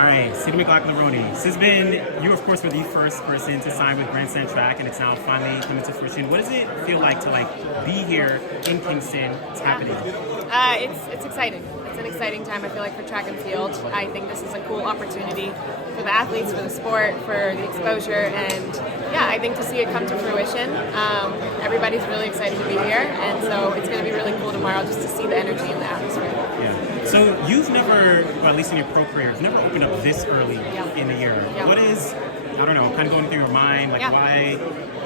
All right, McLaughlin-Levrone. This has been, you of course were the first person to sign with Grandstand Track, and it's now finally coming to fruition. What does it feel like to be here in Kingston? It's happening. It's exciting. It's an exciting time, I feel like, for track and field. I think this is a cool opportunity for the athletes, for the sport, for the exposure, and yeah, I think to see it come to fruition, everybody's really excited to be here, and so it's going to be really cool tomorrow just to see the energy in the atmosphere. Yeah. So you've never, or at least in your pro career, you've never opened up this early in the year. Yeah. What is, I don't know, kind of going through your mind, why,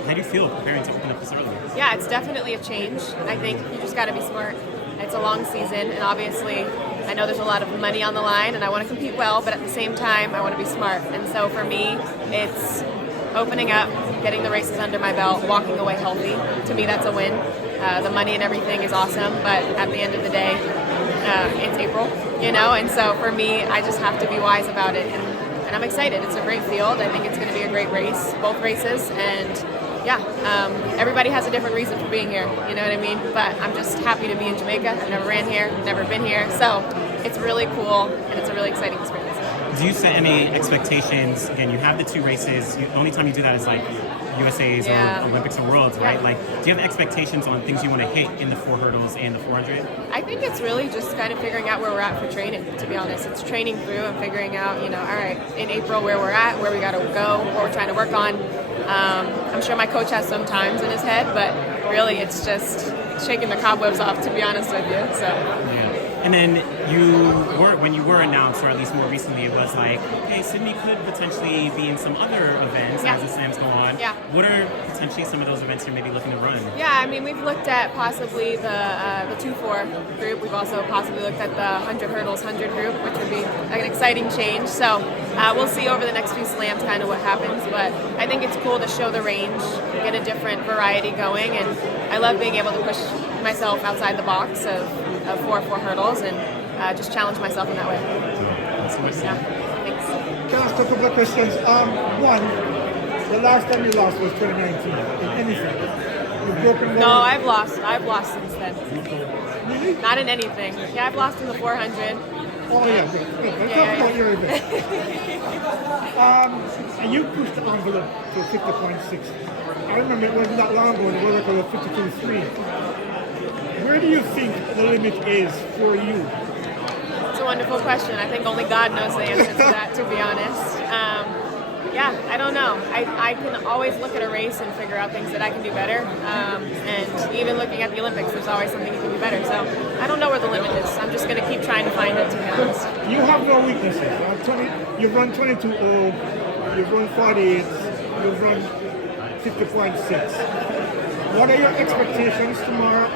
how do you feel preparing to open up this early? Yeah, it's definitely a change. I think you just got to be smart. It's a long season, and obviously I know there's a lot of money on the line, and I want to compete well, but at the same time I want to be smart. And so for me, it's opening up, getting the races under my belt, walking away healthy. To me, that's a win. The money and everything is awesome, but at the end of the day, it's April, and so for me, I just have to be wise about it, and I'm excited. It's a great field. I think it's going to be a great race, both races, and yeah, everybody has a different reason for being here, you know what I mean? But I'm just happy to be in Jamaica. I've never ran here, never been here, so it's really cool, and it's a really exciting experience. Do you set any expectations? Again, you have the two races. The only time you do that is USA's or Olympics or Worlds, right? Do you have expectations on things you want to hit in the 4 hurdles and the 400? I think it's really just kind of figuring out where we're at for training, to be honest. It's training through and figuring out, all right, in April where we're at, where we got to go, what we're trying to work on. I'm sure my coach has some times in his head, but really it's just shaking the cobwebs off, to be honest with you. So. Yeah. And then when you were announced, or at least more recently, it was okay, Sydney could potentially be in some other events as the slams go on. Yeah. What are potentially some of those events you're maybe looking to run? Yeah, I mean, we've looked at possibly the 2-4 group. We've also possibly looked at the 100 hurdles 100 group, which would be an exciting change. So we'll see over the next few slams kind of what happens. But I think it's cool to show the range, get a different variety going, and I love being able to push myself outside the box of 4 hurdles and just challenge myself in that way. Thanks. Can I ask a couple of questions? One, the last time you lost was 2019. In anything? You've broken No, I've lost since then. Really? Not in anything. Yeah, I've lost in the 400. Oh yeah, good. Talk about your event. And you pushed the envelope to 50.6. I remember it wasn't that long ago, it was like a 52.3. Where do you think the limit is for you? It's a wonderful question. I think only God knows the answer to that, to be honest. Yeah, I don't know. I can always look at a race and figure out things that I can do better. And even looking at the Olympics, there's always something you can do better. So I don't know where the limit is. I'm just going to keep trying to find it, to be honest. You have no weaknesses. You've run 22.0, you've run 48, you've run 50.6. What are your expectations tomorrow,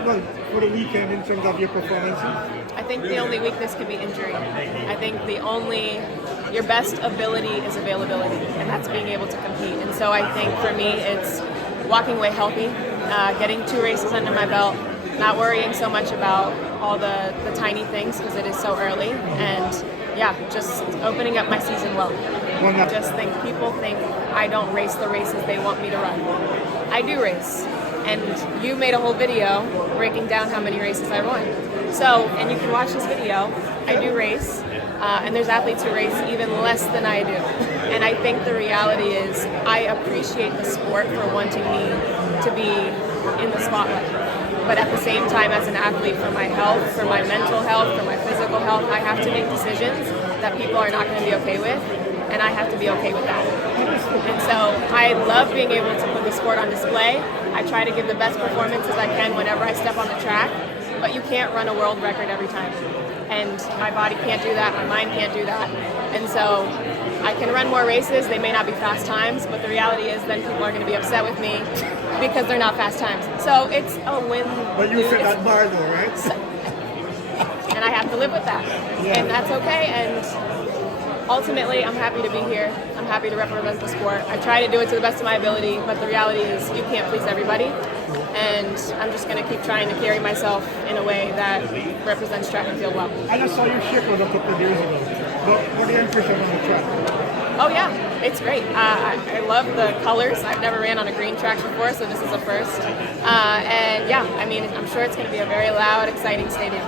for the weekend in terms of your performances? I think the only weakness could be injury. I think your best ability is availability, and that's being able to compete. And so I think for me, it's walking away healthy, getting 2 races under my belt, not worrying so much about all the tiny things because it is so early, and just opening up my season well. I just think people think I don't race the races they want me to run. I do race. And you made a whole video breaking down how many races I won. So, and you can watch this video, I do race, and there's athletes who race even less than I do. And I think the reality is I appreciate the sport for wanting me to be in the spotlight. But at the same time, as an athlete, for my health, for my mental health, for my physical health, I have to make decisions that people are not going to be okay with, and I have to be okay with that. And so I love being able to put the sport on display. I try to give the best performances I can whenever I step on the track, but you can't run a world record every time. And my body can't do that, my mind can't do that. And so I can run more races, they may not be fast times, but the reality is then people are going to be upset with me because they're not fast times. So it's a win. But you set that bar though, right? And I have to live with that. Yeah. And that's okay. And ultimately, I'm happy to be here. I'm happy to represent the sport. I try to do it to the best of my ability, but the reality is you can't please everybody. And I'm just going to keep trying to carry myself in a way that represents track and field well. I just saw your ship a couple of years ago. But what are your impressions on the track? Oh yeah, it's great. I love the colors. I've never ran on a green track before, so this is a first. And yeah, I mean, I'm sure it's going to be a very loud, exciting stadium.